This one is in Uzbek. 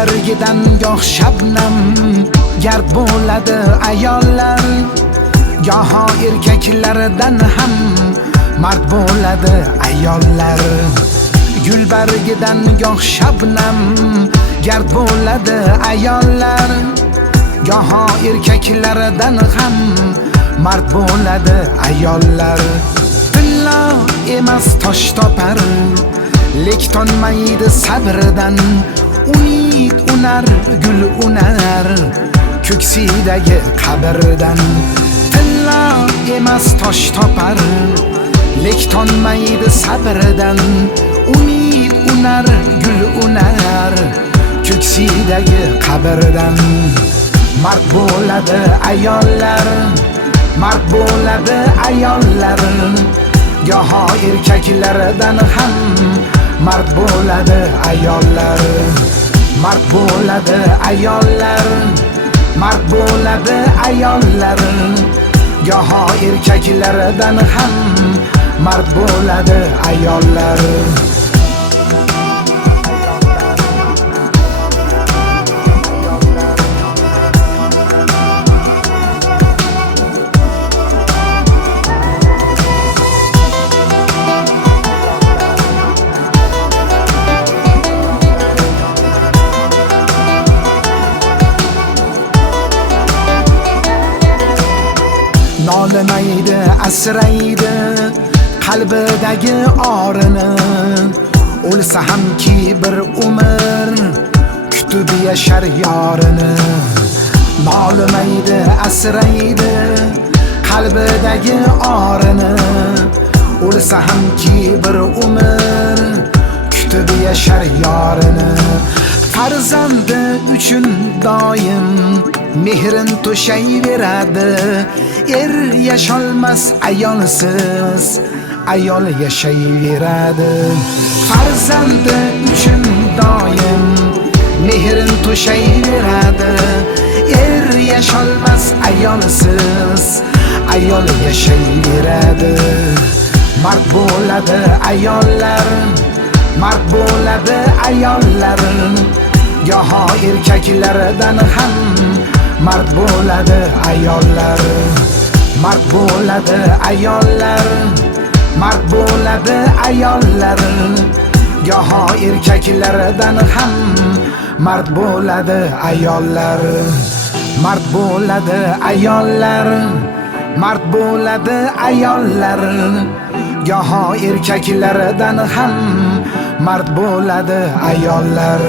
bargidan goh shabnam gard bo'ladi ayollar, goho erkaklardan ham mard bo'ladi ayollar. Gul bargidan goh shabnam gard bo'ladi ayollar, goho erkaklardan ham mard bo'ladi ayollar. Tilla emas tosh topar, lek tonmaydi sabrdan. Umid unar, gul unar ko'ksidagi qabrdan. Tilla emas tosh topar, lek tonmaydi sabrdan. Umid unar, gul unar ko'ksidagi qabrdan. Mard bo'ladi ayollar, mard bo'ladi ayollar, goho erkaklardan ham mard bo'ladi ayollar. Mard bo'ladi ayollar, mard bo'ladi ayollar, goho erkaklardan ham mard bo'ladi ayollar. Nolimaydi, asraydi qalbidagi orini, o'lsa hamki bir umr kutib yashar yorini. Nolimaydi, asraydi qalbidagi orini, o'lsa hamki bir umr kutib yashar yorini. Farzandi uchun doim mehrin to'shayveradi, er yasholmas ayolsiz, ayol yashayveradi. Farzandi uchun doim mehrin to'shayveradi, er yasholmas ayolsiz, ayol yashayveradi. Mard bo'ladi ayollar, mard bo'ladi ayollar, goho erkaklardan ham mard bo'ladi ayollar. Mard bo'ladi ayollar, mard bo'ladi ayollar, goho erkaklardan ham mard bo'ladi ayollar. Mard bo'ladi ayollar, mard bo'ladi ayollar, goho erkaklardan ham mard bo'ladi ayollar.